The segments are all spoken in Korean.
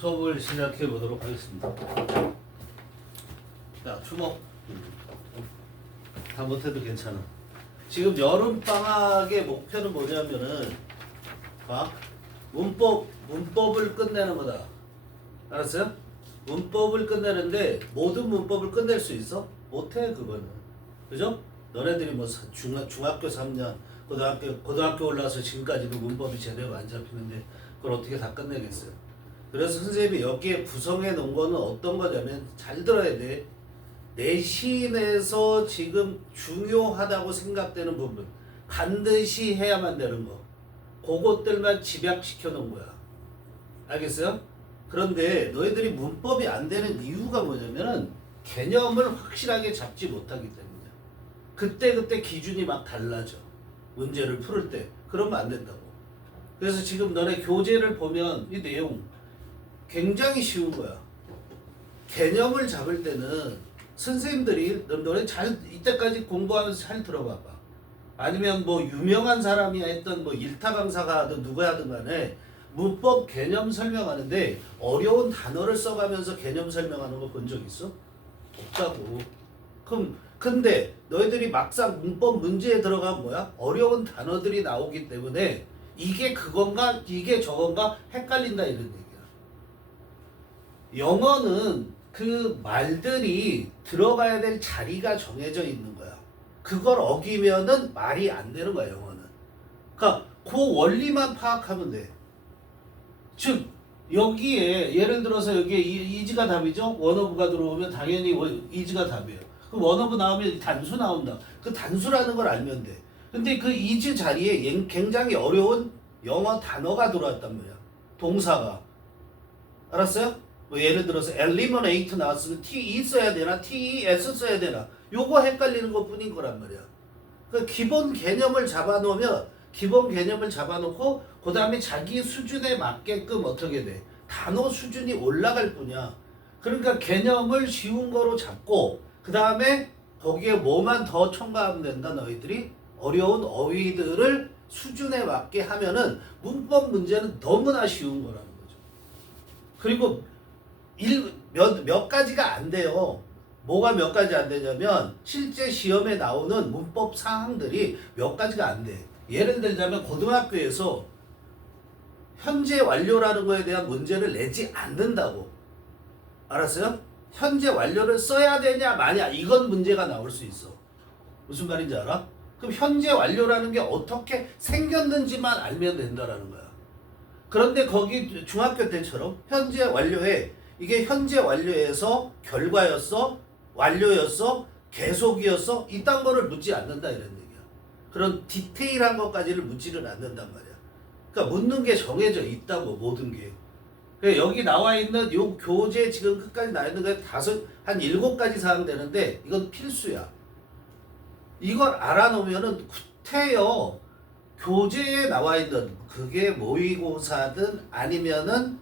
수업을 시작해 보도록 하겠습니다. 자, 주목. 다 못해도 괜찮아. 지금 여름방학의 목표는 뭐냐면은, 문법을 끝내는 거다. 알았어요? 문법을 끝내는데, 모든 문법을 끝낼 수 있어? 못해, 그거는. 그죠? 너네들이 뭐 중학교 3년, 고등학교 올라와서 지금까지도 문법이 제대로 안 잡히는데, 그걸 어떻게 다 끝내겠어요? 그래서 선생님이 여기에 구성해 놓은 거는 어떤 거냐면, 잘 들어야 돼. 내신에서 지금 중요하다고 생각되는 부분, 반드시 해야만 되는 거, 그것들만 집약시켜 놓은 거야. 알겠어요? 그런데 너희들이 문법이 안 되는 이유가 뭐냐면은 개념을 확실하게 잡지 못하기 때문이야. 그때 기준이 막 달라져. 문제를 풀을 때. 그러면 안 된다고. 그래서 지금 너네 교재를 보면 이 내용 굉장히 쉬운 거야. 개념을 잡을 때는 선생님들이 너네 잘 이때까지 공부하면서 잘 들어봐봐. 아니면 뭐 유명한 사람이 했던 뭐 일타 강사가 하든 누가 하든 간에 문법 개념 설명하는데 어려운 단어를 써가면서 개념 설명하는 거 본 적 있어? 없다고. 그럼 근데 너희들이 막상 문법 문제에 들어가면 뭐야? 어려운 단어들이 나오기 때문에 이게 그건가 이게 저건가 헷갈린다 이런 얘기야. 영어는 그 말들이 들어가야 될 자리가 정해져 있는 거야. 그걸 어기면은 말이 안 되는 거야, 영어는. 그러니까 그 원리만 파악하면 돼. 즉 여기에 예를 들어서 여기에 이즈가 답이죠. 원어브가 들어오면 당연히 이즈가 답이에요. 그 원어브 나오면 단수 나온다. 그 단수라는 걸 알면 돼. 근데 그 이즈 자리에 굉장히 어려운 영어 단어가 들어왔단 말이야. 동사가. 알았어요? 뭐 예를 들어서 eliminate 나왔으면 te 써야 되나 tes 써야 되나 요거 헷갈리는 것 뿐인 거란 말이야. 그 기본 개념을 잡아놓으면 기본 개념을 잡아놓고 그 다음에 자기 수준에 맞게끔 어떻게 돼? 단어 수준이 올라갈 뿐이야. 그러니까 개념을 쉬운 거로 잡고 그 다음에 거기에 뭐만 더 첨가하면 된다. 너희들이 어려운 어휘들을 수준에 맞게 하면은 문법 문제는 너무나 쉬운 거라는 거죠. 그리고 몇 가지가 안 돼요. 뭐가 몇 가지 안 되냐면 실제 시험에 나오는 문법 사항들이 몇 가지가 안 돼. 예를 들자면 고등학교에서 현재 완료라는 거에 대한 문제를 내지 않는다고. 알았어요? 현재 완료를 써야 되냐 마냐 이건 문제가 나올 수 있어. 무슨 말인지 알아? 그럼 현재 완료라는 게 어떻게 생겼는지만 알면 된다라는 거야. 그런데 거기 중학교 때처럼 현재 완료에 이게 현재 완료에서 결과였어? 완료였어? 계속이었어? 이딴 거를 묻지 않는다 이런 얘기야. 그런 디테일한 것까지를 묻지를 않는단 말이야. 그러니까 묻는 게 정해져 있다고 모든 게. 그러니까 여기 나와 있는 요 교재 지금 끝까지 나와 있는 게 한 7가지 사항 되는데 이건 필수야. 이걸 알아놓으면은 구태여 교재에 나와 있는 그게 모의고사든 아니면은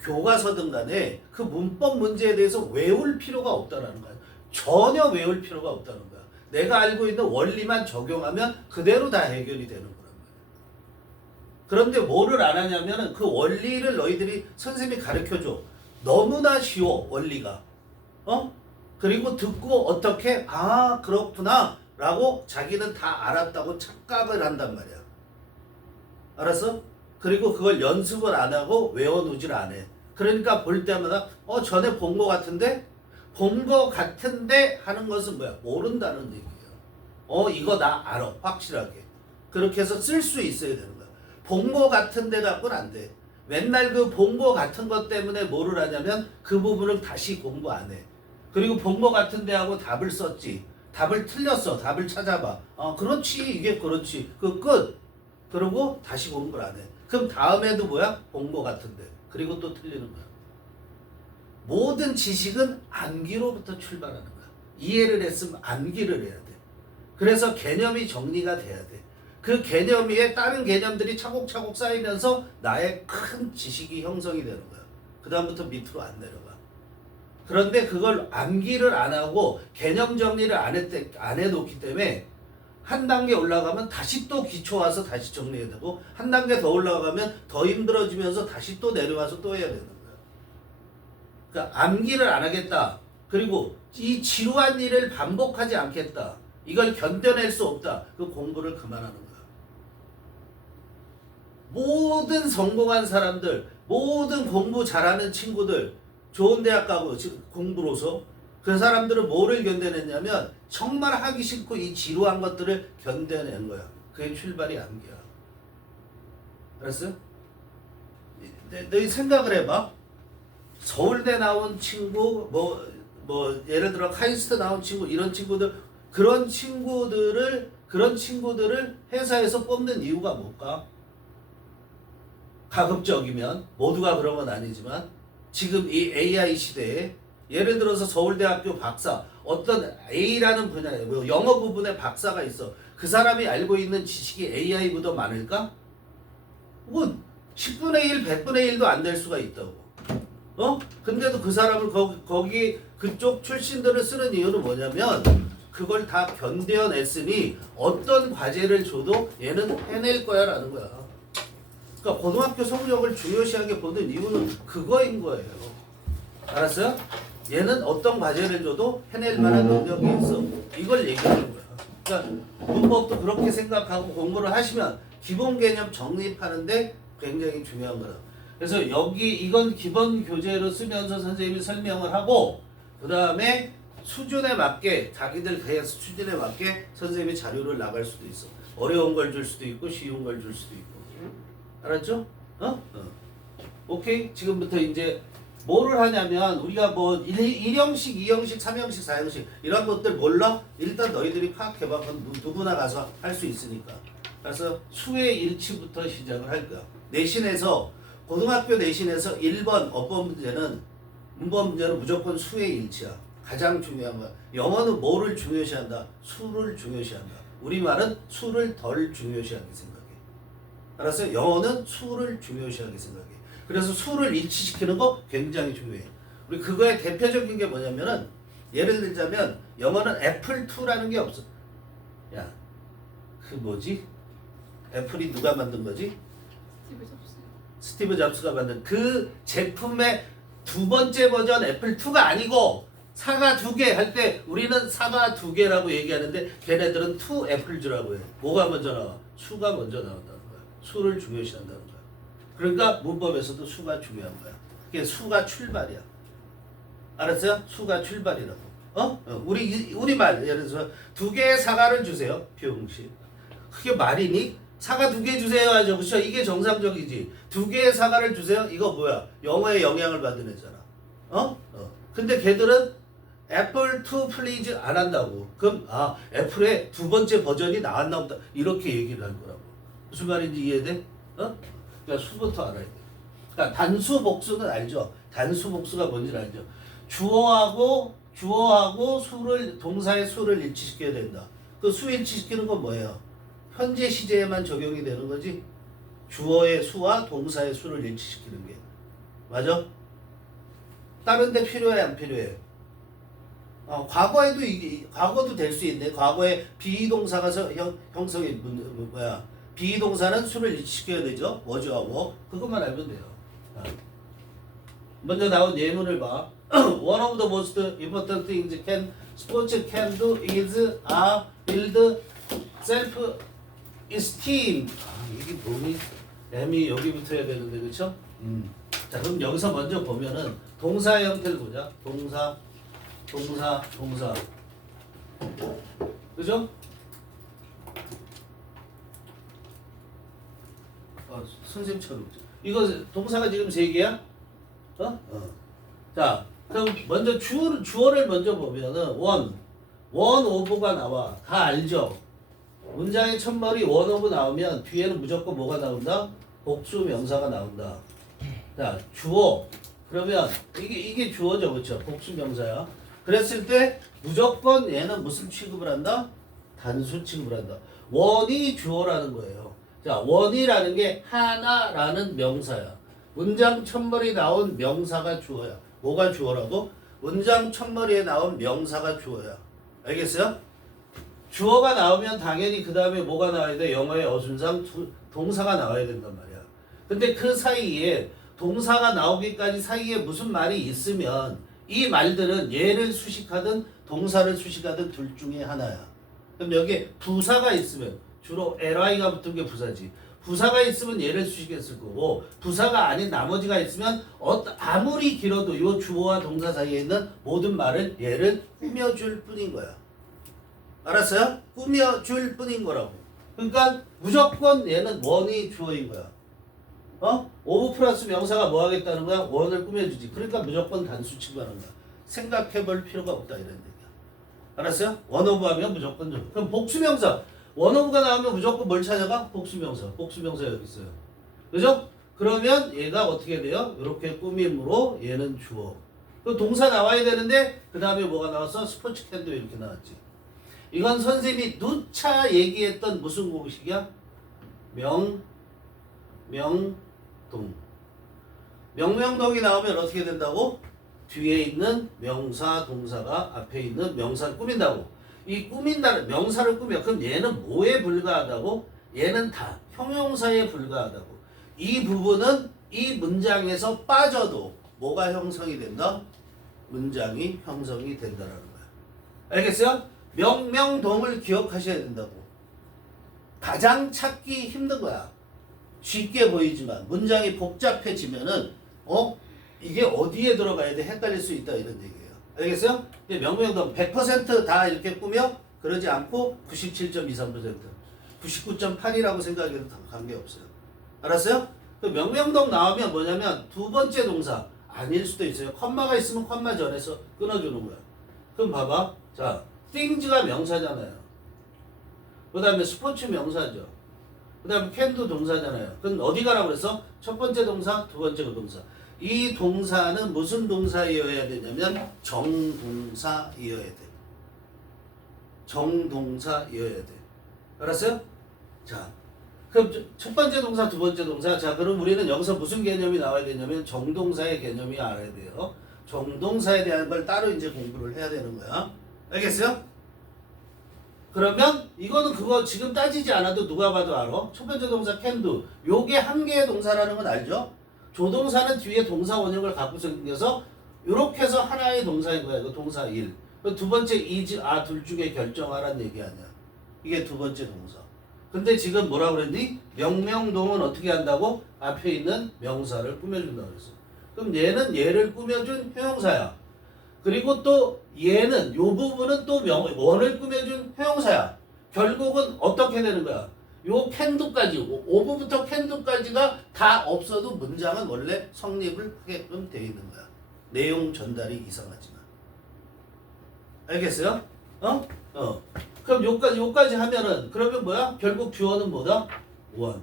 교과서든 간에 그 문법 문제에 대해서 외울 필요가 없다라는 거야. 전혀 외울 필요가 없다는 거야. 내가 알고 있는 원리만 적용하면 그대로 다 해결이 되는 거란 말이야. 그런데 뭐를 안 하냐면은 그 원리를 너희들이 선생님이 가르쳐줘. 너무나 쉬워 원리가. 그리고 듣고 어떻게 그렇구나 라고 자기는 다 알았다고 착각을 한단 말이야. 알았어? 그리고 그걸 연습을 안 하고 외워놓질 않아. 그러니까 볼 때마다 전에 본 거 같은데? 본 거 같은데 하는 것은 뭐야? 모른다는 얘기예요. 이거 나 알아. 확실하게. 그렇게 해서 쓸 수 있어야 되는 거야. 본 거 같은데 갖고는 안 돼. 맨날 그 본 거 같은 것 때문에 뭐를 하냐면 그 부분을 다시 공부 안 해. 그리고 본 거 같은데 하고 답을 썼지. 답을 틀렸어. 답을 찾아봐. 그렇지. 이게 그렇지. 그 끝. 그러고 다시 공부를 안 해. 그럼 다음에도 뭐야? 본 거 같은데. 그리고 또 틀리는 거야. 모든 지식은 암기로부터 출발하는 거야. 이해를 했으면 암기를 해야 돼. 그래서 개념이 정리가 돼야 돼. 그 개념 위에 다른 개념들이 차곡차곡 쌓이면서 나의 큰 지식이 형성이 되는 거야. 그 다음부터 밑으로 안 내려가. 그런데 그걸 암기를 안 하고 개념 정리를 안 해놓기 때문에 한 단계 올라가면 다시 또 기초 와서 다시 정리해야 되고 한 단계 더 올라가면 더 힘들어지면서 다시 또 내려와서 또 해야 되는 거야. 그러니까 암기를 안 하겠다. 그리고 이 지루한 일을 반복하지 않겠다. 이걸 견뎌낼 수 없다. 그 공부를 그만하는 거야. 모든 성공한 사람들, 모든 공부 잘하는 친구들, 좋은 대학 가고 공부로서 그 사람들은 뭐를 견뎌냈냐면 정말 하기 싫고 이 지루한 것들을 견뎌낸 거야. 그게 출발이 암기야. 알았어? 너희 생각을 해봐. 서울대 나온 친구, 예를 들어 카이스트 나온 친구, 이런 친구들, 그런 친구들을 회사에서 뽑는 이유가 뭘까? 가급적이면, 모두가 그런 건 아니지만, 지금 이 AI 시대에, 예를 들어서 서울대학교 박사, 어떤 A라는 분야에, 영어 부분에 박사가 있어. 그 사람이 알고 있는 지식이 AI보다 많을까? 뭐, 10분의 1, 100분의 1도 안 될 수가 있다고. 근데도 그 사람을 거기 그쪽 출신들을 쓰는 이유는 뭐냐면 그걸 다 견뎌냈으니 어떤 과제를 줘도 얘는 해낼 거야 라는 거야. 그러니까 고등학교 성적을 중요시하게 보는 이유는 그거인 거예요. 알았어요? 얘는 어떤 과제를 줘도 해낼 만한 능력이 있어. 이걸 얘기하는 거야. 그러니까 문법도 그렇게 생각하고 공부를 하시면 기본 개념 정립하는데 굉장히 중요한 거다. 그래서 이건 기본 교재로 쓰면서 선생님이 설명을 하고 그 다음에 수준에 맞게 자기들 그 수준에 맞게 선생님이 자료를 나갈 수도 있어. 어려운 걸 줄 수도 있고 쉬운 걸 줄 수도 있고. 알았죠? 오케이? 지금부터 이제 뭐를 하냐면 우리가 뭐 1형식, 2형식, 3형식, 4형식 이런 것들 몰라? 일단 너희들이 파악해봐. 누구나 가서 할 수 있으니까. 그래서 수의 일치부터 시작을 할 거야. 내신에서 고등학교 내신에서 1번 어법 문제는 문법 문제는 무조건 수의 일치야. 가장 중요한 거야. 영어는 뭐를 중요시한다? 수를 중요시한다. 우리말은 수를 덜 중요시하게 생각해. 알았어요? 영어는 수를 중요시하게 생각해. 그래서 수를 일치시키는 거 굉장히 중요해. 우리 그거의 대표적인 게 뭐냐면은 예를 들자면 영어는 애플2라는 게 없어. 야, 그 뭐지? 애플이 누가 만든 거지? 스티브 잡스가 만든 그 제품의 두 번째 버전 애플2가 아니고 사과 2개 할 때 우리는 사과 2개라고 얘기하는데 걔네들은 2 애플즈라고 해. 뭐가 먼저 나와? 수가 먼저 나온다는 거야. 수를 중요시한다는 거야. 그러니까 문법에서도 수가 중요한 거야. 그게 수가 출발이야. 알았어요? 수가 출발이라고. 우리 말 예를 들어서 2개의 사과를 주세요. 병신. 그게 말이니? 사과 2개 주세요 하죠. 그쵸? 이게 정상적이지. 2개의 사과를 주세요. 이거 뭐야? 영어에 영향을 받는 애잖아. 근데 걔들은 애플2 플리즈 안 한다고. 그럼 애플의 두 번째 버전이 나왔나 보다. 이렇게 얘기를 할 거라고. 무슨 말인지 이해돼? 그러니까 수부터 알아야 돼. 그러니까 단수 복수는 알죠. 단수 복수가 뭔지 알죠. 주어하고 수를 동사의 수를 일치시켜야 된다. 그 수 일치시키는 건 뭐예요? 현재 시제에만 적용이 되는 거지. 주어의 수와 동사의 수를 일치시키는 게. 맞아? 다른 데 필요해 안 필요해? 과거도 될 수 있네. 과거에 비동사가 형성이 비동사는 수를 일치시켜야 되죠. 워즈하고 그것만 알면 돼요. 먼저 나온 예문을 봐. One of the most important things sports can do is build self-esteem. 이게 뭐니? M이 여기부터 해야 되는데 그쵸? 자 그럼 여기서 먼저 보면은 동사 형태를 보자. 동사. 그죠? 선생님처럼. 이거 동사가 지금 3개야? 자, 그럼 먼저 주어를 먼저 보면은 원 오브가 나와. 다 알죠? 문장의 첫머리 원 오브 나오면 뒤에는 무조건 뭐가 나온다? 복수 명사가 나온다. 자, 주어. 그러면 이게 주어죠, 그렇죠? 복수 명사야. 그랬을 때 무조건 얘는 무슨 취급을 한다? 단수 취급을 한다. 원이 주어라는 거예요. 자, 원이라는 게 하나라는 명사야. 문장 첫머리 나온 명사가 주어야. 뭐가 주어라고? 문장 첫머리에 나온 명사가 주어야. 알겠어요? 주어가 나오면 당연히 그 다음에 뭐가 나와야 돼? 영어의 어순상 동사가 나와야 된단 말이야. 근데 그 사이에 동사가 나오기까지 사이에 무슨 말이 있으면 이 말들은 얘를 수식하든 동사를 수식하든 둘 중에 하나야. 그럼 여기에 부사가 있으면 주로 li가 붙은 게 부사지. 부사가 있으면 얘를 수식했을 거고 부사가 아닌 나머지가 있으면 아무리 길어도 이 주어와 동사 사이에 있는 모든 말은 얘를 꾸며줄 뿐인 거야. 알았어요? 꾸며줄 뿐인 거라고. 그러니까 무조건 얘는 원이 주어인 거야. 오브 플러스 명사가 뭐 하겠다는 거야? 원을 꾸며주지. 그러니까 무조건 단수 취급하는 거야. 생각해 볼 필요가 없다 이런 얘기야. 알았어요? 원오브 하면 무조건 좀. 그럼 복수명사. 원오브가 나오면 무조건 뭘 찾아가? 복수명사. 복수명사 여기 있어요. 그죠? 그러면 얘가 어떻게 돼요? 이렇게 꾸밈으로 얘는 주어. 그 동사 나와야 되는데 그 다음에 뭐가 나왔어? 스포츠 캔도 이렇게 나왔지. 이건 선생님이 누차 얘기했던 무슨 공식이야? 명동. 명명동이 나오면 어떻게 된다고? 뒤에 있는 명사, 동사가 앞에 있는 명사를 꾸민다고. 이 꾸민다는 명사를 꾸며. 그럼 얘는 뭐에 불과하다고? 얘는 다 형용사에 불과하다고. 이 부분은 이 문장에서 빠져도 뭐가 형성이 된다? 문장이 형성이 된다라는 거야. 알겠어요? 명명동을 기억하셔야 된다고. 가장 찾기 힘든 거야. 쉽게 보이지만 문장이 복잡해지면은 이게 어디에 들어가야 돼? 헷갈릴 수 있다 이런 얘기예요. 알겠어요? 명명동 100% 다 이렇게 꾸며 그러지 않고 97.23%, 99.8이라고 생각해도 관계없어요. 알았어요? 그 명명동 나오면 뭐냐면 두 번째 동사 아닐 수도 있어요. 컴마가 있으면 컴마 전에서 끊어주는 거야. 그럼 봐봐. 자, things가 명사잖아요. 그 다음에 스포츠 명사죠. 그 다음에 can도 동사잖아요. 그럼 어디 가라고 그랬어? 첫 번째 동사, 두 번째 동사. 이 동사는 무슨 동사이어야 되냐면 정동사이어야 돼. 정동사이어야 돼. 알았어요? 자, 그럼 첫 번째 동사, 두 번째 동사. 자, 그럼 우리는 여기서 무슨 개념이 나와야 되냐면 정동사의 개념이 알아야 돼요. 정동사에 대한 걸 따로 이제 공부를 해야 되는 거야. 알겠어요? 그러면 이거는 그거 지금 따지지 않아도 누가 봐도 알아. 첫 번째 동사 can do. 요게 한 개의 동사라는 건 알죠? 조동사는 뒤에 동사 원형을 갖고 생겨서 이렇게 해서 하나의 동사인 거야. 이거 동사 1. 두 번째 is, 둘 중에 결정하라는 얘기 아니야. 이게 두 번째 동사. 근데 지금 뭐라 그랬니? 명명동은 어떻게 한다고? 앞에 있는 명사를 꾸며준다고 그랬어. 그럼 얘는 얘를 꾸며준 형용사야. 그리고 또 얘는 요 부분은 또 원을 꾸며준 형용사야. 결국은 어떻게 되는 거야? 요 캔도까지, 오브부터 캔도까지가 다 없어도 문장은 원래 성립을 하게끔 되어 있는 거야. 내용 전달이 이상하지만. 알겠어요? 그럼 요까지 하면은, 그러면 뭐야? 결국 주어는 뭐다? 원.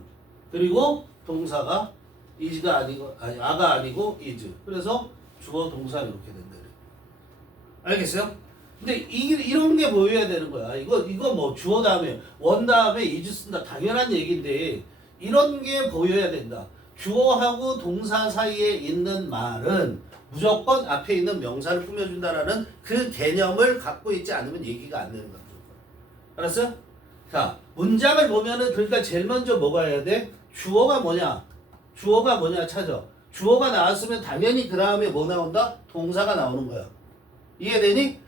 그리고 동사가 is가 아니고, 아가 아니고 is. 그래서 주어 동사 이렇게 된다. 알겠어요? 근데 이런 게 보여야 되는 거야. 이거 뭐 주어 다음에 원 다음에 is 쓴다. 당연한 얘기인데 이런 게 보여야 된다. 주어하고 동사 사이에 있는 말은 무조건 앞에 있는 명사를 꾸며준다라는 그 개념을 갖고 있지 않으면 얘기가 안 되는 거야. 알았어요? 자, 문장을 보면은 그러니까 제일 먼저 뭐가 해야 돼? 주어가 뭐냐? 주어가 뭐냐 찾아. 주어가 나왔으면 당연히 그 다음에 뭐 나온다? 동사가 나오는 거야. 이해되니?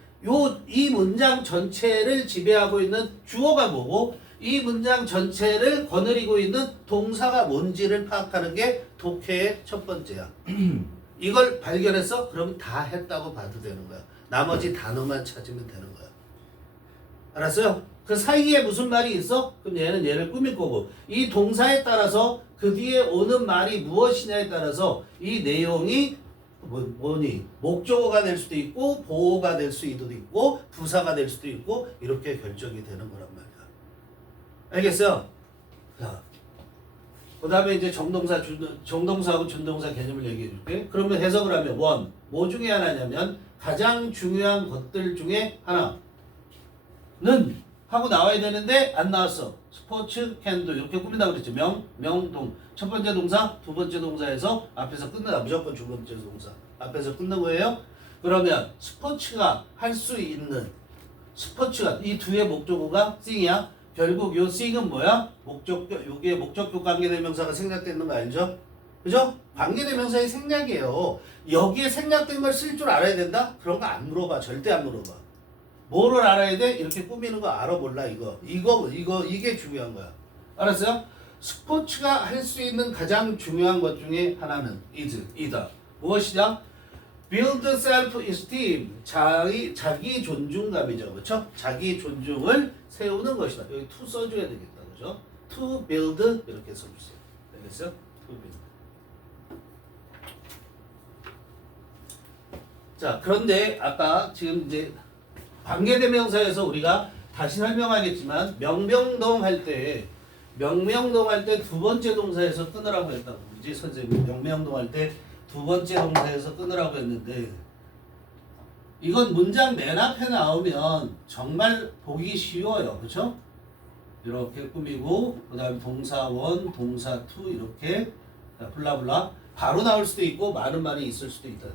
이 문장 전체를 지배하고 있는 주어가 뭐고 이 문장 전체를 거느리고 있는 동사가 뭔지를 파악하는 게 독해의 첫 번째야. 이걸 발견했어? 그럼 다 했다고 봐도 되는 거야. 나머지 단어만 찾으면 되는 거야. 알았어요? 그 사이에 무슨 말이 있어? 그럼 얘는 얘를 꾸밀 거고 이 동사에 따라서 그 뒤에 오는 말이 무엇이냐에 따라서 이 내용이 뭐니? 목적어가 될 수도 있고 보어가 될 수도 있고 부사가 될 수도 있고 이렇게 결정이 되는 거란 말이야. 알겠어요? 자, 그 다음에 이제 정동사하고 준동사 개념을 얘기해 줄게. 그러면 해석을 하면 원, 뭐 중에 하나냐면 가장 중요한 것들 중에 하나는 하고 나와야 되는데 안 나왔어. 스포츠, 캔도 이렇게 꾸민다고 그랬죠. 명동. 첫 번째 동사, 두 번째 동사에서 앞에서 끝내다. 무조건 두 번째 동사. 앞에서 끊는 거예요. 그러면 스포츠가 할 수 있는 스포츠가 이 두의 목적어가 thing이야. 결국 요 thing은 뭐야? 목적격, 요게 목적격 관계대명사가 생략되는 거 알죠? 그죠? 관계대명사의 생략이에요. 여기에 생략된 걸 쓸 줄 알아야 된다? 그런 거 안 물어봐. 절대 안 물어봐. 뭐를 알아야 돼? 이렇게 꾸미는 거 알아 몰라 이거. 이게 중요한 거야. 알았어요? 스포츠가 할 수 있는 가장 중요한 것 중에 하나는 이다. 무엇이냐? build self-esteem. 자기 존중감이죠. 그렇죠? 자기 존중을 세우는 것이다. 여기 to 써줘야 되겠다. 그죠? to build 이렇게 써주세요. 알겠어요? to build. 자, 그런데 아까 지금 이제 관계대명사에서 우리가 다시 설명하겠지만 명명동 할 때 두 번째 동사에서 끊으라고 했다고. 그지 선생님? 명명동 할 때 두 번째 동사에서 끊으라고 했는데 이건 문장 맨 앞에 나오면 정말 보기 쉬워요. 그렇죠? 이렇게 꾸미고 그 다음에 동사 원, 동사 투 이렇게 블라블라 바로 나올 수도 있고 많은 말이 있을 수도 있다.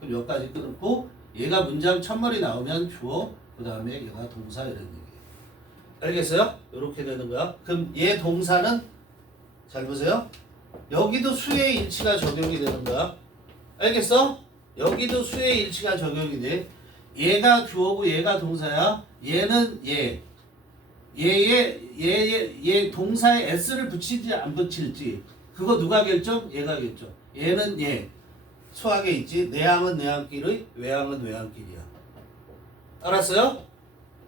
그럼 여기까지 끊고 얘가 문장 첫머리 나오면 주어 그 다음에 얘가 동사 이런 얘기예요. 알겠어요? 이렇게 되는 거야. 그럼 얘 동사는 잘 보세요. 여기도 수의 일치가 적용이 되는 거야. 알겠어? 여기도 수의 일치가 적용이 돼. 얘가 주어고 얘가 동사야. 얘는 얘 동사에 s를 붙이지 안 붙일지 그거 누가 결정? 얘가 결정. 얘는 얘 수학에 있지. 내항은 내항끼리, 외항은 외항끼리야. 알았어요?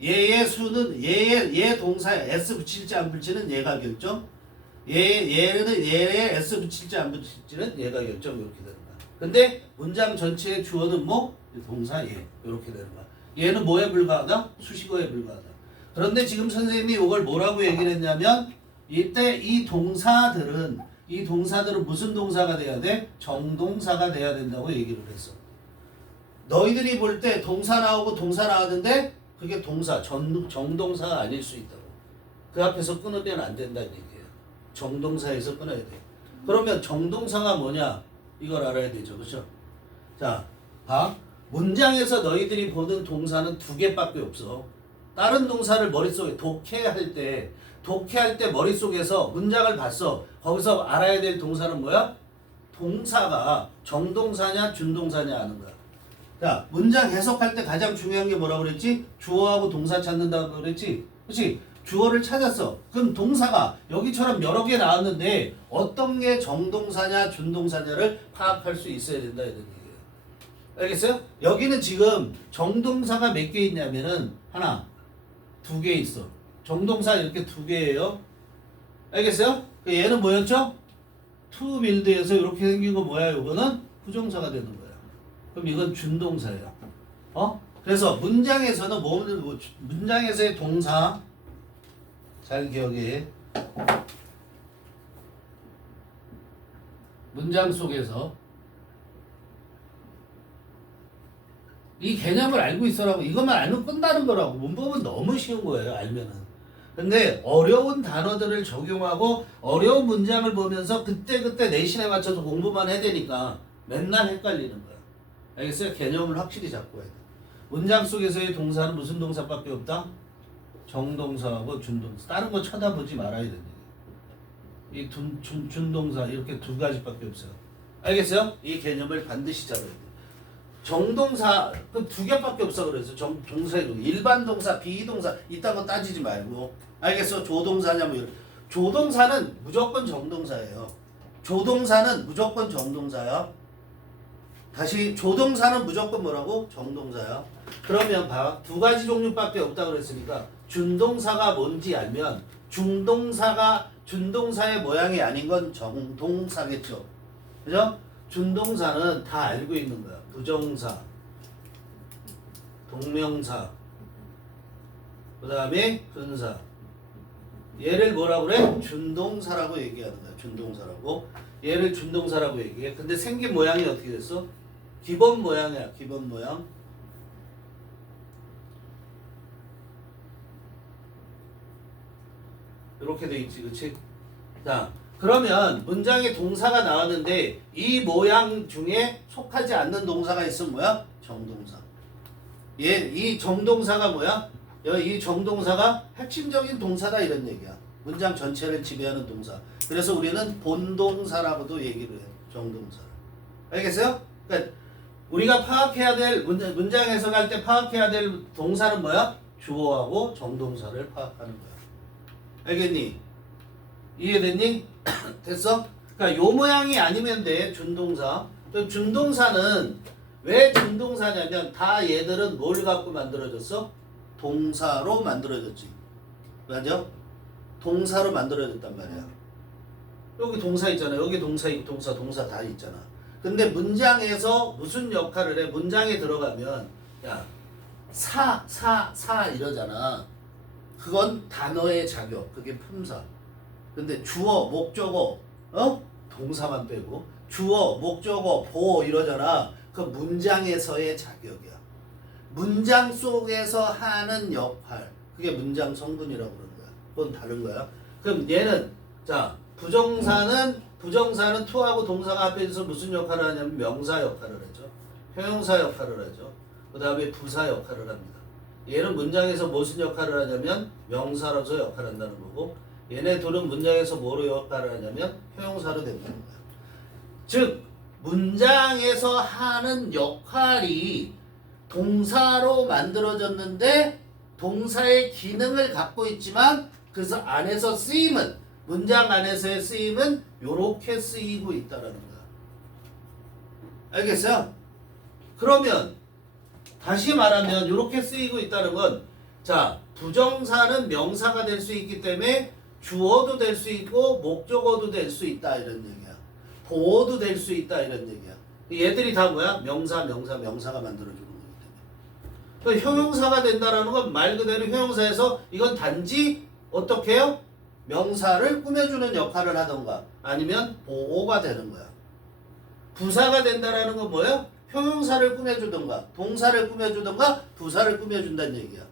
얘의 수는 얘 동사에 s 붙일지 안 붙일지는 얘가 결정. 얘는 얘에 s 붙일지 안 붙일지는 얘가 결정. 이렇게 되는 거야. 근데 문장 전체의 주어는 뭐? 동사 얘. 이렇게 되는 거야. 얘는 뭐에 불과하다? 수식어에 불과하다. 그런데 지금 선생님이 이걸 뭐라고 얘기를 했냐면 이때 이 동사들은 무슨 동사가 돼야 돼? 정동사가 돼야 된다고 얘기를 했어. 너희들이 볼 때 동사 나오고 동사 나왔는데 그게 동사, 정동사가 아닐 수 있다고. 그 앞에서 끊으면 안 된다는 얘기예요. 정동사에서 끊어야 돼. 그러면 정동사가 뭐냐? 이걸 알아야 되죠. 그렇죠? 자, 봐. 문장에서 너희들이 보는 동사는 두 개밖에 없어. 다른 동사를 머릿속에 독해할 때 머릿속에서 문장을 봤어. 거기서 알아야 될 동사는 뭐야? 동사가 정동사냐 준동사냐 하는 거야. 자, 문장 해석할 때 가장 중요한 게 뭐라고 그랬지? 주어하고 동사 찾는다고 그랬지? 그렇지? 주어를 찾았어. 그럼 동사가 여기처럼 여러 개 나왔는데 어떤 게 정동사냐 준동사냐를 파악할 수 있어야 된다 이런 얘기예요. 알겠어요? 여기는 지금 정동사가 몇 개 있냐면은 하나, 두 개 있어. 정동사 이렇게 두 개예요. 알겠어요? 얘는 뭐였죠? to build에서 이렇게 생긴 거 뭐야? 이거는 부정사가 되는 거야. 그럼 이건 준동사예요. 그래서 문장에서는 문장에서의 동사 잘 기억해. 문장 속에서 이 개념을 알고 있어라고. 이것만 알면 끝나는 거라고. 문법은 너무 쉬운 거예요. 알면은. 근데 어려운 단어들을 적용하고 어려운 문장을 보면서 그때 내신에 맞춰서 공부만 해야 되니까 맨날 헷갈리는 거야. 알겠어요? 개념을 확실히 잡고 해야 돼. 문장 속에서의 동사는 무슨 동사밖에 없다? 정동사하고 준동사. 다른 거 쳐다보지 말아야 된다. 이 준동사 이렇게 두 가지밖에 없어요. 알겠어요? 이 개념을 반드시 잡아야 돼. 정동사 그 두 개밖에 없어. 그래서 동사의 동사, 일반 동사, 비동사 이딴 거 따지지 말고. 알겠어? 조동사냐 뭐 이런. 조동사는 무조건 정동사예요. 조동사는 무조건 정동사야. 다시 조동사는 무조건 뭐라고? 정동사야. 그러면 봐. 두 가지 종류밖에 없다고 그랬으니까 준동사가 뭔지 알면 준동사의 모양이 아닌 건 정동사겠죠. 그죠? 준동사는 다 알고 있는 거야. 부정사, 동명사, 그 다음에 근사. 얘를 뭐라고 그래? 준동사라고 얘기하는 거야. 준동사라고. 얘를 준동사라고 얘기해. 근데 생긴 모양이 어떻게 됐어? 기본 모양이야. 기본 모양. 이렇게 돼 있지. 그치? 자, 그러면 문장에 동사가 나왔는데 이 모양 중에 속하지 않는 동사가 있으면 뭐야? 정동사. 이 정동사가 뭐야? 이 정동사가 핵심적인 동사다 이런 얘기야. 문장 전체를 지배하는 동사. 그래서 우리는 본동사라고도 얘기를 해. 정동사를. 알겠어요? 그러니까 우리가 파악해야 될 문장 해석할 때 파악해야 될 동사는 뭐야? 주어하고 정동사를 파악하는 거야. 알겠니? 이해됐니? 됐어? 그러니까 요 모양이 아니면 돼. 준동사. 그럼 준동사는 왜 준동사냐면 다 얘들은 뭘 갖고 만들어졌어? 동사로 만들어졌지. 맞아? 동사로 만들어졌단 말이야. 여기 동사 있잖아. 여기 동사, 동사 다 있잖아. 근데 문장에서 무슨 역할을 해? 문장에 들어가면 야, 사 이러잖아. 그건 단어의 자격. 그게 품사. 근데 주어, 목적어, 동사만 빼고 주어, 목적어, 보어 이러잖아. 그 문장에서의 자격이야. 문장 속에서 하는 역할. 그게 문장 성분이라고 그러는 거야. 그건 다른 거야. 그럼 얘는 자 부정사는 to하고 동사가 앞에 있어서 무슨 역할을 하냐면 명사 역할을 하죠. 형용사 역할을 하죠. 그 다음에 부사 역할을 합니다. 얘는 문장에서 무슨 역할을 하냐면 명사로서 역할을 한다는 거고 얘네 둘은 문장에서 뭐로 역할을 하냐면 형용사로 된다는 거야. 즉 문장에서 하는 역할이 동사로 만들어졌는데 동사의 기능을 갖고 있지만 그래서 안에서 쓰임은 문장 안에서의 쓰임은 요렇게 쓰이고 있다라는 거야. 알겠어요? 그러면 다시 말하면 요렇게 쓰이고 있다는 건 자 부정사는 명사가 될 수 있기 때문에 주어도 될 수 있고 목적어도 될 수 있다 이런 얘기야. 보어도 될 수 있다 이런 얘기야. 얘들이 다 뭐야? 명사가 만들어주는 거기 때문에. 그러니까 형용사가 된다라는 건 말 그대로 형용사에서 이건 단지 어떻게 해요? 명사를 꾸며주는 역할을 하던가 아니면 보어가 되는 거야. 부사가 된다라는 건 뭐예요? 형용사를 꾸며주던가 동사를 꾸며주던가 부사를 꾸며준다는 얘기야.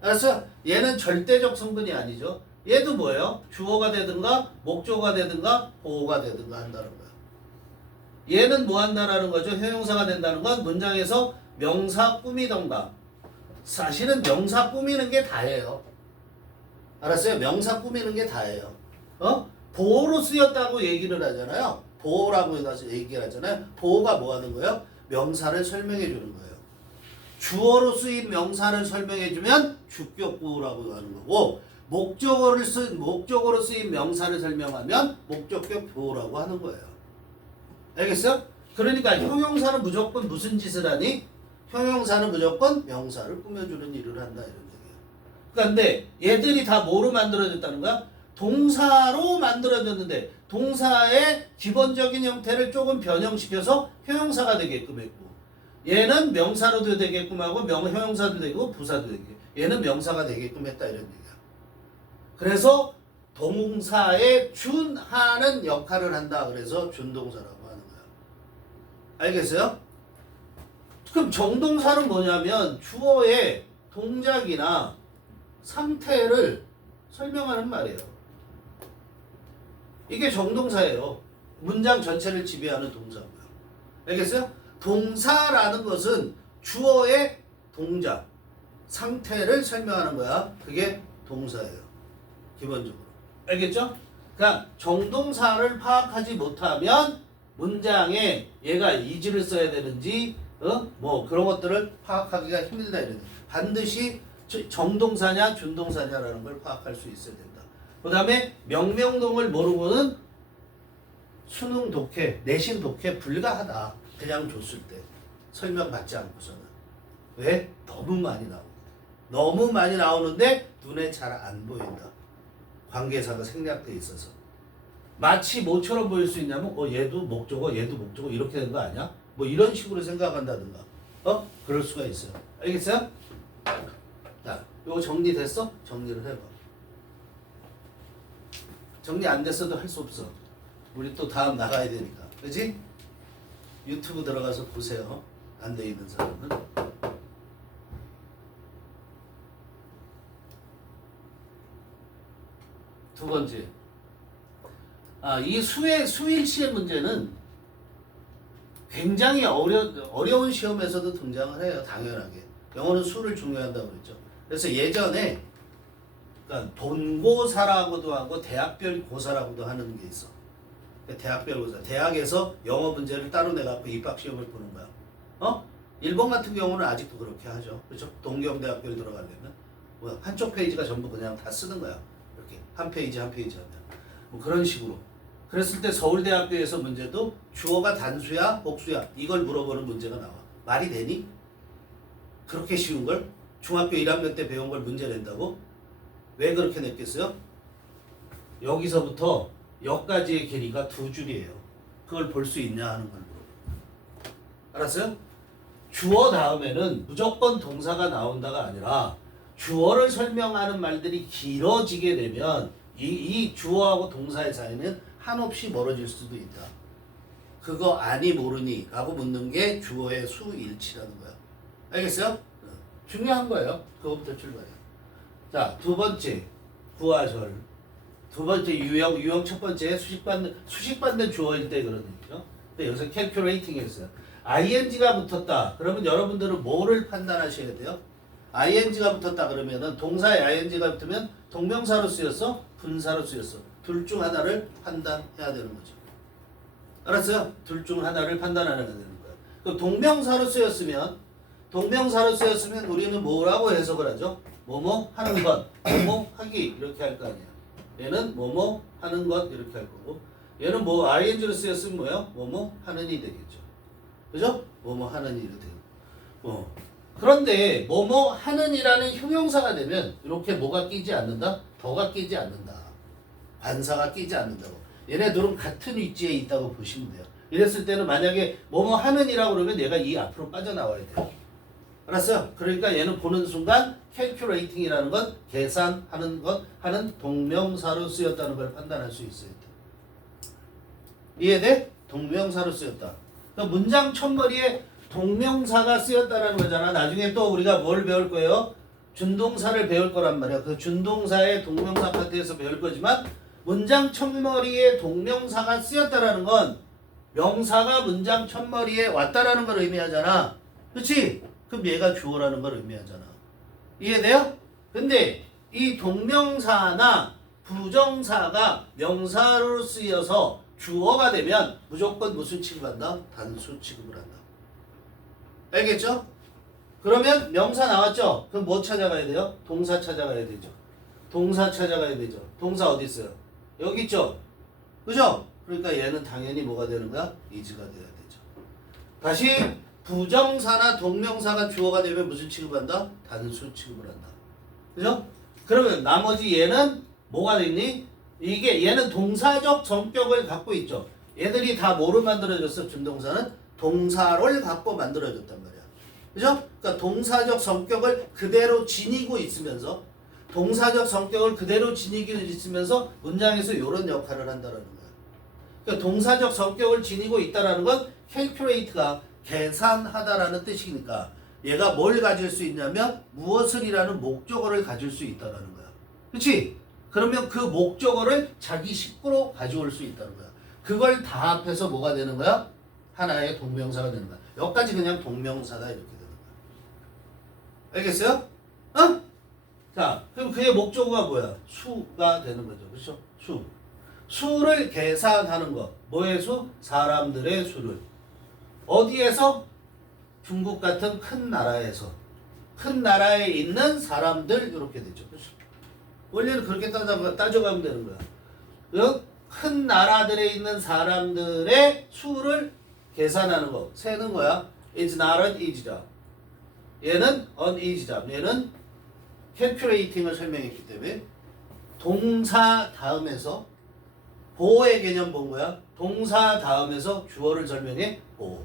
알았어? 얘는 절대적 성분이 아니죠. 얘도 뭐예요? 주어가 되든가 목적어가 되든가 보어가 되든가 한다는 거야. 얘는 뭐 한다라는 거죠? 형용사가 된다는 건 문장에서 명사 꾸미던가 사실은 명사 꾸미는 게 다예요. 알았어요? 명사 꾸미는 게 다예요. 보어로 쓰였다고 얘기를 하잖아요. 보어라고 해서 얘기를 하잖아요. 보어가 뭐 하는 거예요? 명사를 설명해 주는 거예요. 주어로 쓰인 명사를 설명해 주면 주격보어라고 하는 거고 목적어로 쓰인 명사를 설명하면 목적격 보어라고 하는 거예요. 알겠어? 그러니까 형용사는 무조건 무슨 짓을 하니? 형용사는 무조건 명사를 꾸며주는 일을 한다 이런 얘기예요. 그런데 얘들이 다 뭐로 만들어졌다는 거야? 동사로 만들어졌는데 동사의 기본적인 형태를 조금 변형시켜서 형용사가 되게끔 했고 얘는 명사로도 되게끔 하고 형용사도 되고 부사도 되게 얘는 명사가 되게끔 했다 이런 얘기야. 그래서 동사에 준하는 역할을 한다. 그래서 준동사라고 하는 거야. 알겠어요? 그럼 정동사는 뭐냐면 주어의 동작이나 상태를 설명하는 말이에요. 이게 정동사예요. 문장 전체를 지배하는 동사고요. 알겠어요? 동사라는 것은 주어의 동작, 상태를 설명하는 거야. 그게 동사예요. 기본적으로. 알겠죠? 그러니까 정동사를 파악하지 못하면 문장에 얘가 is를 써야 되는지 뭐 그런 것들을 파악하기가 힘들다 이런. 반드시 정동사냐 준동사냐라는 걸 파악할 수 있어야 된다. 그 다음에 명명동을 모르고는 수능 독해, 내신 독해 불가하다. 그냥 줬을 때 설명받지 않고서는. 왜? 너무 많이 나오거든. 너무 많이 나오는데 눈에 잘 안 보인다. 관계사가 생략돼 있어서. 마치 뭐처럼 보일 수 있냐면 얘도 목적어 이렇게 된 거 아니야? 뭐 이런 식으로 생각한다든가. 그럴 수가 있어요. 알겠어요? 자, 요거 정리됐어? 정리를 해봐. 정리 안 됐어도 할 수 없어. 우리 또 다음 나가야 되니까. 그치? 유튜브 들어가서 보세요. 안 돼 있는 사람은. 두 번째. 이 수일치의 문제는 굉장히 어려운 시험에서도 등장을 해요. 당연하게. 영어는 수를 중요한다고 그랬죠. 그래서 예전에 그러니까 본고사라고도 하고 대학별 고사라고도 하는 게 있어. 대학별고사. 대학에서 영어 문제를 따로 내갖고 입학시험을 보는 거야. 일본 같은 경우는 아직도 그렇게 하죠. 그렇죠? 동경대학교를 들어가려면 뭐 한쪽 페이지가 전부 그냥 다 쓰는 거야. 이렇게 한 페이지 한 페이지 하면 뭐 그런 식으로. 그랬을 때 서울대학교에서 문제도 주어가 단수야 복수야 이걸 물어보는 문제가 나와. 말이 되니? 그렇게 쉬운 걸 중학교 1학년 때 배운 걸 문제 낸다고? 왜 그렇게 냈겠어요? 여기서부터 여기까지의 길이가 2줄이에요. 그걸 볼 수 있냐 하는 걸 물어봐. 알았어요? 주어 다음에는 무조건 동사가 나온다가 아니라 주어를 설명하는 말들이 길어지게 되면 이 주어하고 동사의 사이는 한없이 멀어질 수도 있다. 그거 아니 모르니 라고 묻는 게 주어의 수일치라는 거야. 알겠어요? 중요한 거예요. 그거부터 출발해요. 자, 두 번째 구하절. 두 번째 유형 첫 번째 수식받는 주어일 때 그런 얘기죠. 근데 여기서 calculating 했어요. ing가 붙었다. 그러면 여러분들은 뭐를 판단하셔야 돼요? ing가 붙었다 그러면은 동사에 ing가 붙으면 동명사로 쓰였어? 분사로 쓰였어? 둘 중 하나를 판단해야 되는 거죠. 알았어요? 둘 중 하나를 판단하는 게 되는 거야. 그럼 동명사로 쓰였으면 우리는 뭐라고 해석을 하죠? 뭐뭐 하는 것, 뭐뭐 하기 이렇게 할 거 아니야. 얘는 뭐뭐 하는 것 이렇게 할 거고 얘는 뭐 ing로 쓰였으면 뭐예요? 뭐뭐 하는이 되겠죠. 그죠? 뭐뭐 하는이 이렇게 되고 그런데 뭐뭐 하는이라는 형용사가 되면 이렇게 뭐가 끼지 않는다? 더가 끼지 않는다. 관사가 끼지 않는다고. 얘네들은 같은 위치에 있다고 보시면 돼요. 이랬을 때는 만약에 뭐뭐 하는이라고 그러면 얘가 이 앞으로 빠져나와야 돼요. 알았어요? 그러니까 얘는 보는 순간 calculating이라는 건 계산하는 것 하는 동명사로 쓰였다는 걸 판단할 수 있어야 돼. 이해돼? 동명사로 쓰였다. 그러니까 문장 첫머리에 동명사가 쓰였다는 거잖아. 나중에 또 우리가 뭘 배울 거예요? 준동사를 배울 거란 말이야. 그 준동사의 동명사 파트에서 배울 거지만 문장 첫머리에 동명사가 쓰였다라는 건 명사가 문장 첫머리에 왔다라는 걸 의미하잖아. 그렇지? 그럼 얘가 주어라는 걸 의미하잖아. 이해돼요? 근데 이 동명사나 부정사가 명사로 쓰여서 주어가 되면 무조건 무슨 취급한다? 단수 취급을 한다. 알겠죠? 그러면 명사 나왔죠? 그럼 뭐 찾아가야 돼요? 동사 찾아가야 되죠. 동사 찾아가야 되죠. 동사 어디 있어요? 여기 있죠? 그죠? 그러니까 얘는 당연히 뭐가 되는 거야? is가 돼야 되죠. 다시 부정사나 동명사가 주어가 되면 무슨 취급한다? 단수 취급을 한다. 그죠? 그러면 나머지 얘는 뭐가 됐니? 이게 얘는 동사적 성격을 갖고 있죠. 얘들이 다 뭐로 만들어졌어? 준동사는 동사를 갖고 만들어졌단 말이야. 그죠? 그러니까 동사적 성격을 그대로 지니고 있으면서 문장에서 이런 역할을 한다라는 거야. 그러니까 동사적 성격을 지니고 있다라는 건 calculate가 계산하다라는 뜻이니까 얘가 뭘 가질 수 있냐면 무엇을이라는 목적어를 가질 수 있다라는 거야. 그렇지? 그러면 그 목적어를 자기 식구로 가져올 수 있다는 거야. 그걸 다 합해서 뭐가 되는 거야? 하나의 동명사가 되는 거야. 여기까지 그냥 동명사다 이렇게 되는 거야. 알겠어요? 자, 그럼 그의 목적어가 뭐야? 수가 되는 거죠. 그렇죠? 수. 수를 계산하는 것. 뭐의 수? 사람들의 수를. 어디에서? 중국 같은 큰 나라에서. 큰 나라에 있는 사람들 이렇게 되죠. 그렇죠? 원래는 그렇게 따져가면 되는 거야. 큰 나라들에 있는 사람들의 수를 계산하는 거. 세는 거야. It's not an easy job. 얘는 an easy job. 얘는 calculating을 설명했기 때문에 동사 다음에서 보호의 개념 본 거야. 동사 다음에서 주어를 설명해 보호.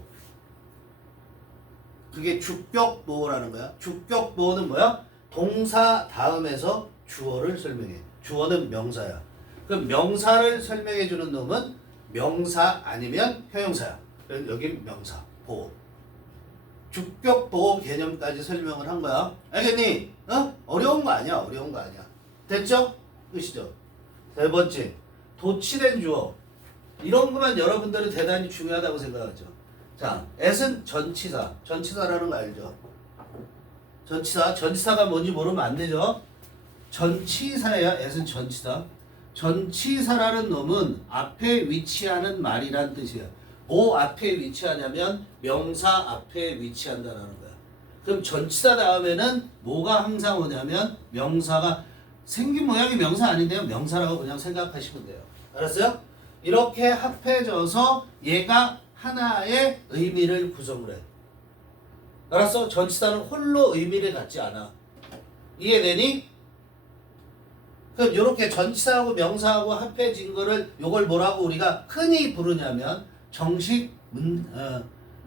그게 주격 보호라는 거야. 주격 보호는 뭐야? 동사 다음에서 주어를 설명해. 주어는 명사야. 그럼 명사를 설명해 주는 놈은 명사 아니면 형용사야. 여기는 명사, 보호. 주격 보호 개념까지 설명을 한 거야. 알겠니? 어려운 거 아니야. 어려운 거 아니야. 됐죠? 끝이죠. 세 번째, 도치된 주어. 이런 것만 여러분들은 대단히 중요하다고 생각하죠. 자, at은 전치사. 전치사라는 거 알죠? 전치사가 뭔지 모르면 안 되죠? 전치사야. at은 전치사. 전치사라는 놈은 앞에 위치하는 말이란 뜻이야. 뭐 앞에 위치하냐면 명사 앞에 위치한다라는 거야. 그럼 전치사 다음에는 뭐가 항상 오냐면 명사가 생긴 모양이 명사 아닌데요. 명사라고 그냥 생각하시면 돼요. 알았어요? 이렇게 합해져서 얘가 하나의 의미를 구성을 해. 알았어? 전치사는 홀로 의미를 갖지 않아. 이해되니? 그럼 이렇게 전치사하고 명사하고 합해진 거를 요걸 뭐라고 우리가 흔히 부르냐면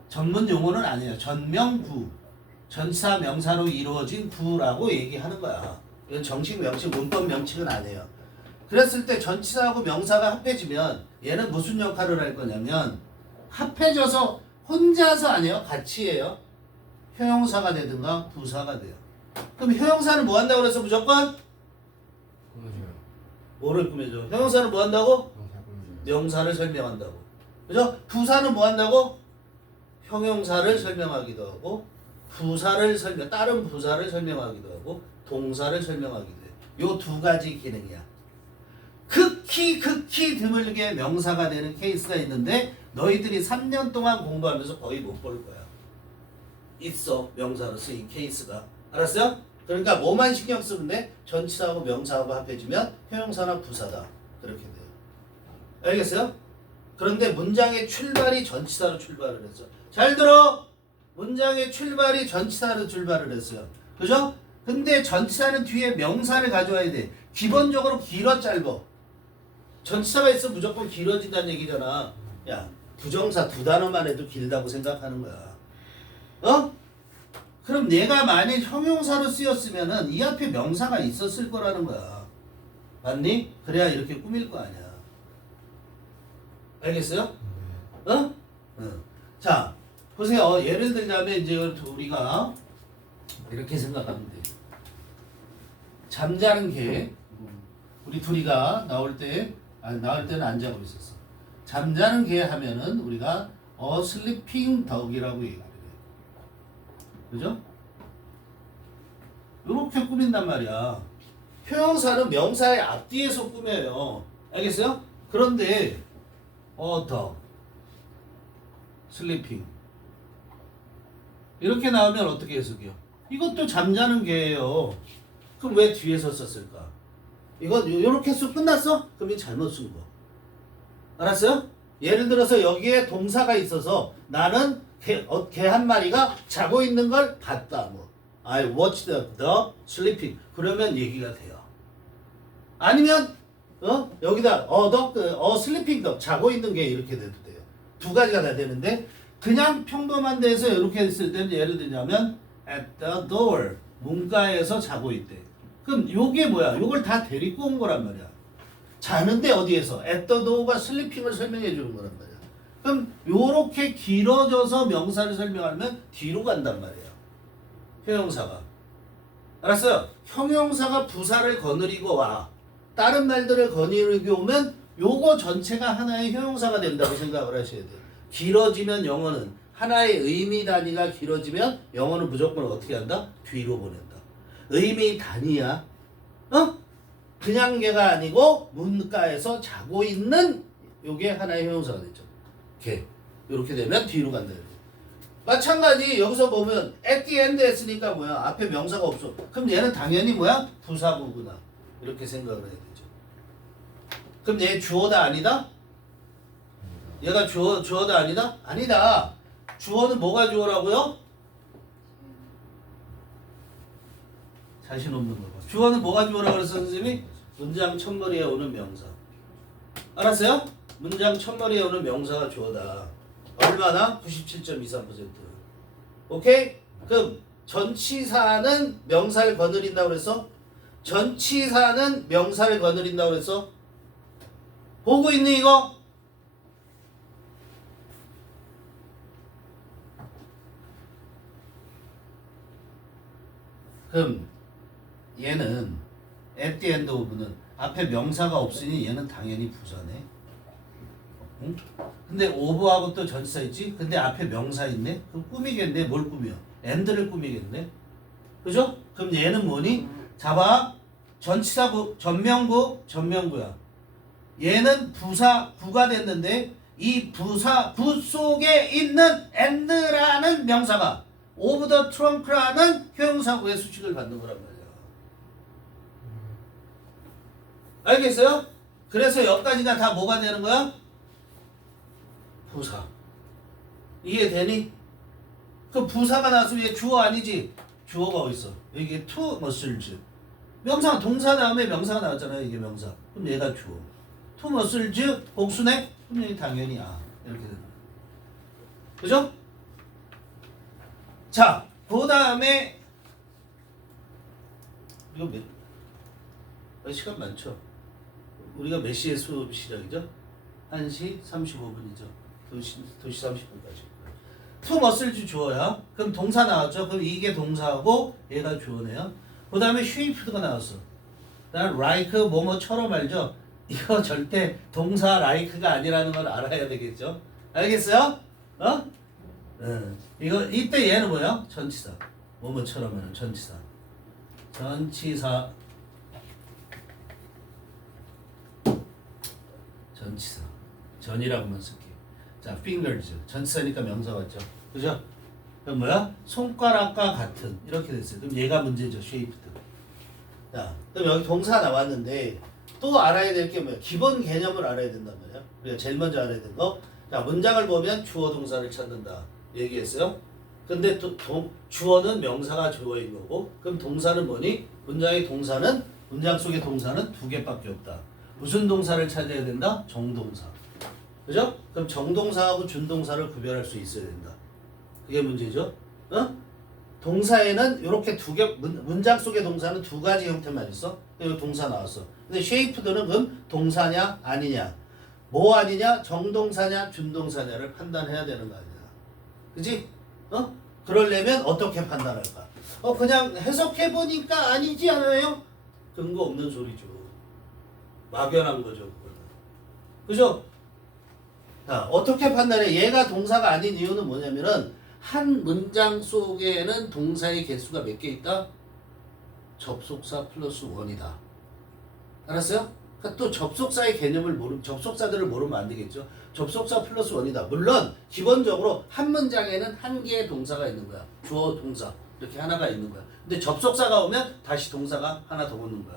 전문 용어는 아니에요. 전명구. 전치사 명사로 이루어진 구라고 얘기하는 거야. 이건 정식 명칭, 문법 명칭은 아니에요. 그랬을 때 전치사하고 명사가 합해지면 얘는 무슨 역할을 할 거냐면 합해져서 혼자서 아니에요. 같이 해요. 형용사가 되든가 부사가 돼요. 그럼 형용사는 뭐 한다고 그래서 무조건? 꾸며줘요. 뭐를 꾸며줘? 형용사는 뭐 한다고? 명사 꾸며줘요. 명사를 설명한다고. 그죠? 부사는 뭐 한다고? 형용사를 설명하기도 하고 다른 부사를 설명하기도 하고 동사를 설명하기도 해요. 요 두 가지 기능이야. 극히 드물게 명사가 되는 케이스가 있는데 너희들이 3년 동안 공부하면서 거의 못 볼 거야. 있어. 명사로 쓰인 케이스가. 알았어요? 그러니까 뭐만 신경 쓰면 돼? 전치사하고 명사하고 합해지면 형용사나 부사다. 그렇게 돼요. 알겠어요? 그런데 문장의 출발이 전치사로 출발을 했어. 잘 들어! 문장의 출발이 전치사로 출발을 했어요. 그죠? 근데 전치사는 뒤에 명사를 가져와야 돼. 기본적으로 길어 짧어. 전치사가 있으면 무조건 길어진다는 얘기잖아. 야, 부정사 두 단어만 해도 길다고 생각하는 거야. 어? 그럼 얘가 만약 형용사로 쓰였으면은 이 앞에 명사가 있었을 거라는 거야. 맞니? 그래야 이렇게 꾸밀 거 아니야. 알겠어요? 어? 응. 자, 보세요. 예를 들자면 이제 우리가 이렇게 생각하면 돼. 잠자는 개. 우리 둘이가 나올 때는 안 자고 있었어. 잠자는 개 하면은 우리가 sleeping dog이라고 얘기를 해. 그죠? 이렇게 꾸민단 말이야. 형용사는 명사의 앞뒤에서 꾸며요. 알겠어요? 그런데 dog, sleeping 이렇게 나오면 어떻게 해석해요? 이것도 잠자는 개예요. 그럼 왜 뒤에서 썼을까? 이건 이렇게 써 끝났어? 그럼 이 잘못 쓴 거. 알았어요? 예를 들어서 여기에 동사가 있어서 나는 개 한 마리가 자고 있는 걸 봤다. 뭐 I watched the sleeping. 그러면 얘기가 돼요. 아니면 여기다 sleeping dog 자고 있는 게 이렇게 돼도 돼요. 두 가지가 다 되는데 그냥 평범한 데서 이렇게 했을 때는 예를 들자면 at the door 문가에서 자고 있대. 그럼 요게 뭐야? 요걸 다 데리고 온 거란 말이야. 자는데 어디에서? at the door가 sleeping을 설명해 주는 거란 말이야. 그럼 요렇게 길어져서 명사를 설명하면 뒤로 간단 말이야. 형용사가. 알았어요? 형용사가 부사를 거느리고 와. 다른 말들을 거느리고 오면 요거 전체가 하나의 형용사가 된다고 생각을 하셔야 돼요. 길어지면 영어는 하나의 의미 단위가 길어지면 영어는 무조건 어떻게 한다? 뒤로 보낸다. 의미 단위야. 그냥 개가 아니고 문가에서 자고 있는 요게 하나의 형용사가 되죠. 개. 이렇게 되면 뒤로 간다. 마찬가지 여기서 보면 at the end 했으니까 뭐야? 앞에 명사가 없어. 그럼 얘는 당연히 뭐야? 부사구구나. 이렇게 생각을 해야 되죠. 그럼 얘 주어다 아니다? 얘가 주어다 아니다? 아니다. 주어는 뭐가 주어라고요? 자신 없는 거 봐. 주어는 뭐가 주어라고 그랬어 선생님이? 문장 첫머리에 오는 명사. 알았어요? 문장 첫머리에 오는 명사가 주어다. 얼마나? 97.23%. 오케이? 그럼 전치사는 명사를 거느린다고 그랬어? 전치사는 명사를 거느린다고 그랬어? 보고 있니 이거? 그럼 얘는 at the end of는 앞에 명사가 없으니 얘는 당연히 부사네. 응? 근데 of하고 또 전치사 있지? 근데 앞에 명사 있네? 그럼 꾸미겠네. 뭘 꾸며? and를 꾸미겠네. 그죠? 그럼 얘는 뭐니? 잡아. 전치사구, 전명구야. 얘는 부사 구가 됐는데 이 부사 구 속에 있는 and라는 명사가 of the trunk라는 형용사구의 수식을 받는 거란 말이야. 알겠어요? 그래서 여기까지가 다 뭐가 되는 거야? 부사. 이해되니? 그 부사가 나왔으면 얘 주어 아니지? 주어가 어디 있어? 이게 to muscles. 명사 동사 다음에 명사가 나왔잖아요. 이게 명사. 그럼 얘가 주어. to muscles 복수네? 그럼 얘 당연히 이렇게 되는 거야. 그죠? 자, 그 다음에 이거 시간 많죠? 우리가 몇 시에 수업 시작이죠? 1시 35분이죠. 2시 30분까지. to muscles 주어야. 그럼 동사 나왔죠? 그럼 이게 동사하고 얘가 주어네요. 그 다음에 shaped가 나왔어. 난 like 뭐뭐처럼 알죠? 이거 절대 동사 like가 아니라는 걸 알아야 되겠죠? 알겠어요? 이거 이때 얘는 뭐야? 전치사. 뭐뭐처럼 하는 전치사. 전치사. 전이라고만 쓸게. 자, fingers. 전치사니까 명사 같죠? 그죠? 그럼 뭐야? 손가락과 같은. 이렇게 됐어요. 그럼 얘가 문제죠. shaped. 자, 그럼 여기 동사 나왔는데 또 알아야 될 게 뭐야? 기본 개념을 알아야 된단 말이야. 우리가 제일 먼저 알아야 되는 거. 자, 문장을 보면 주어 동사를 찾는다. 얘기했어요. 근데 주어는 명사가 주어인 거고, 그럼 동사는 뭐니? 문장 속의 동사는 두 개밖에 없다. 무슨 동사를 찾아야 된다? 정동사. 그죠? 그럼 정동사하고 준동사를 구별할 수 있어야 된다. 그게 문제죠. 동사에는 이렇게 문장 속의 동사는 두 가지 형태만 있어. 여기 동사 나왔어. 근데 shaped는 그럼 동사냐 아니냐, 뭐 아니냐, 정동사냐 준동사냐를 판단해야 되는 거 아니야. 그지? 그러려면 어떻게 판단할까? 그냥 해석해보니까 아니지 않아요? 근거 없는 소리죠. 막연한 거죠, 그거는. 그죠? 자, 어떻게 판단해? 얘가 동사가 아닌 이유는 뭐냐면은 한 문장 속에는 동사의 개수가 몇 개 있다? 접속사 플러스 1이다. 알았어요? 그러니까 또 접속사의 개념을 접속사들을 모르면 안 되겠죠. 접속사 플러스 1이다. 물론 기본적으로 한 문장에는 한 개의 동사가 있는 거야. 주어, 동사 이렇게 하나가 있는 거야. 근데 접속사가 오면 다시 동사가 하나 더 오는 거야.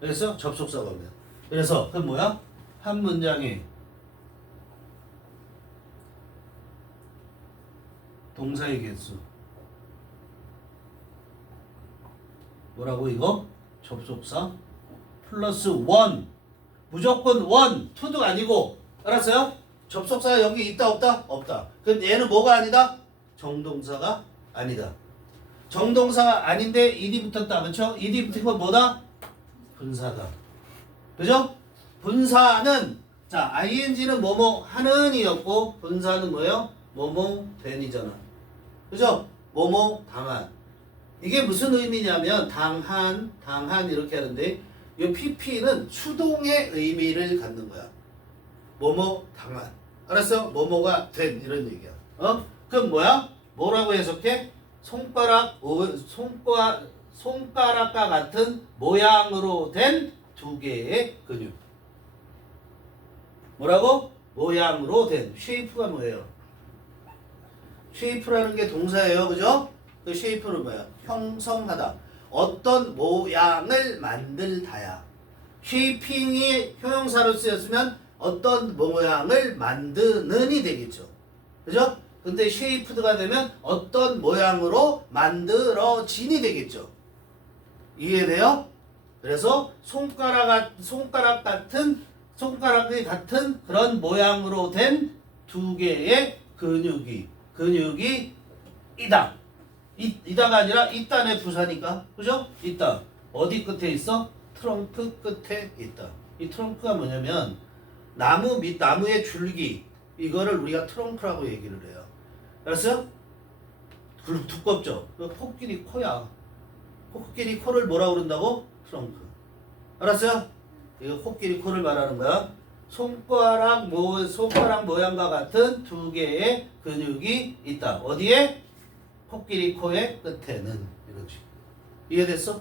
그래서 접속사가 오면. 그래서 그 뭐야? 한 문장에 동사의 개수 뭐라고 이거? 접속사 플러스 1. 무조건 1, 2도 아니고. 알았어요? 접속사가 여기 있다 없다? 없다. 그럼 얘는 뭐가 아니다? 정동사가 아니다. 정동사가 아닌데 ed이 붙었다. 그렇죠? ed이 붙은 건 뭐다? 분사다. 그죠? 분사는 자 ing는 뭐뭐 하는 이었고 분사는 뭐예요? 뭐뭐 된이잖아. 그죠? 뭐뭐 당한. 이게 무슨 의미냐면 당한 이렇게 하는데 이 pp는 수동의 의미를 갖는 거야. 뭐뭐 당한. 알았어? 뭐뭐가 된 이런 얘기야. 그럼 뭐야? 뭐라고 해석해? 손가락과 같은 모양으로 된 두 개의 근육. 뭐라고? 모양으로 된. 쉐이프가 뭐예요? 쉐이프라는 게 동사예요. 그죠? 그 쉐이프는 뭐야? 형성하다. 어떤 모양을 만들다야. 쉐이핑이 형용사로 쓰였으면 어떤 모양을 만드는이 되겠죠. 그죠? 근데 쉐이프드가 되면 어떤 모양으로 만들어진이 되겠죠. 이해돼요? 그래서 손가락이 같은 그런 모양으로 된 두 개의 근육이 이다. 이다가 아니라 있다네 부사니까. 그죠? 있다. 어디 끝에 있어? 트렁크 끝에 있다. 이 트렁크가 뭐냐면 나무의 줄기 이거를 우리가 트렁크라고 얘기를 해요. 알았어요? 두껍죠? 코끼리 코야. 코끼리 코를 뭐라고 그런다고? 트렁크. 알았어요? 이거 코끼리 코를 말하는 거야. 손가락 모양과 같은 두 개의 근육이 있다. 어디에? 코끼리 코의 끝에는. 이거지. 이해됐어?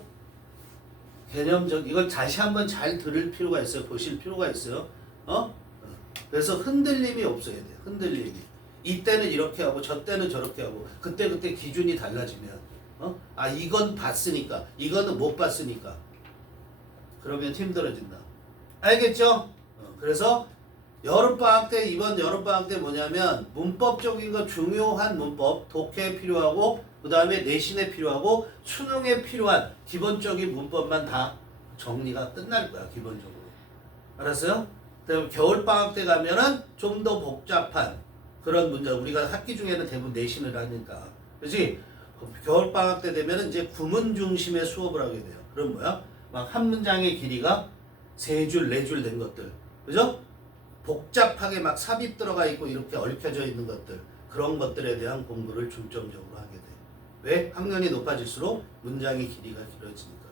개념적 이걸 다시 한번 잘 들을 필요가 있어요. 보실 필요가 있어요. 그래서 흔들림이 없어야 돼요. 흔들림이. 이때는 이렇게 하고 저 때는 저렇게 하고 그때 기준이 달라지면 이건 봤으니까 이거는 못 봤으니까 그러면 힘들어진다. 알겠죠? 그래서 여름방학 때 이번 여름방학 때 뭐냐면 문법적인 거 중요한 문법 독해에 필요하고 그 다음에 내신에 필요하고 수능에 필요한 기본적인 문법만 다 정리가 끝날 거야 기본적으로. 알았어요? 그다음에 겨울방학 때 가면은 좀 더 복잡한 그런 문제 우리가 학기 중에는 대부분 내신을 하니까 그렇지? 겨울방학 때 되면은 이제 구문 중심의 수업을 하게 돼요. 그럼 뭐야? 막 한 문장의 길이가 3줄, 4줄 된 것들. 그죠? 복잡하게 막 삽입 들어가 있고 이렇게 얽혀져 있는 것들. 그런 것들에 대한 공부를 중점적으로 하게 돼. 왜? 학년이 높아질수록 문장의 길이가 길어지니까.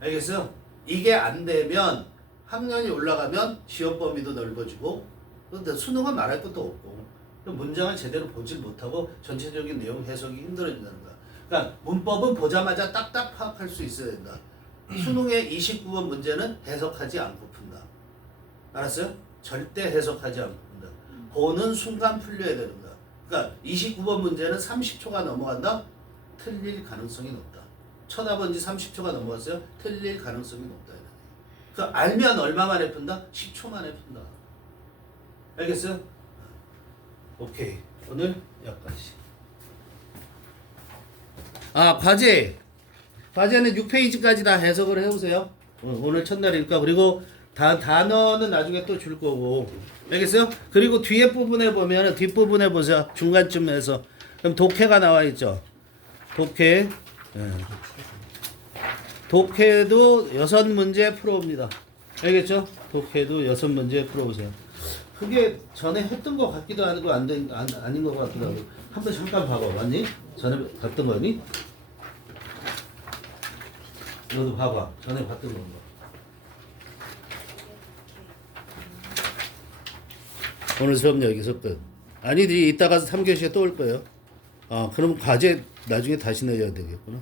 알겠어요? 이게 안 되면 학년이 올라가면 지원 범위도 넓어지고 근데 수능은 말할 것도 없고 문장을 제대로 보질 못하고 전체적인 내용 해석이 힘들어진다는 거야. 그러니까 문법은 보자마자 딱딱 파악할 수 있어야 된다. 수능의 29번 문제는 해석하지 않고 푼다. 알았어요? 절대 해석하지 않고 푼다. 보는 순간 풀려야 되는 거야. 그러니까 29번 문제는 30초가 넘어간다? 틀릴 가능성이 높다. 쳐다본 지 30초가 넘어갔어요? 틀릴 가능성이 높다. 그러니까 알면 얼마 만에 푼다? 10초 만에 푼다. 알겠어요? 오케이. 오늘 여기까지. 과제는 6페이지까지 다 해석을 해오세요. 오늘 첫날이니까. 그리고 단어는 나중에 또 줄 거고. 알겠어요? 그리고 뒤에 부분에 보면 뒷부분에 보세요. 중간쯤에서. 그럼 독해가 나와 있죠. 독해. 독해도 6문제 풀어옵니다. 알겠죠? 독해도 6문제 풀어보세요. 그게 전에 했던 것 같기도 하고 아닌 것 같기도 하고. 한번 잠깐 봐봐. 맞니? 전에 봤던 거니? 너도 봐봐. 전에 봤던 건가? 오늘 수업 여기서 끝. 아니지. 이따가 3교시에 또 올 거예요. 그럼 과제 나중에 다시 내야 되겠구나.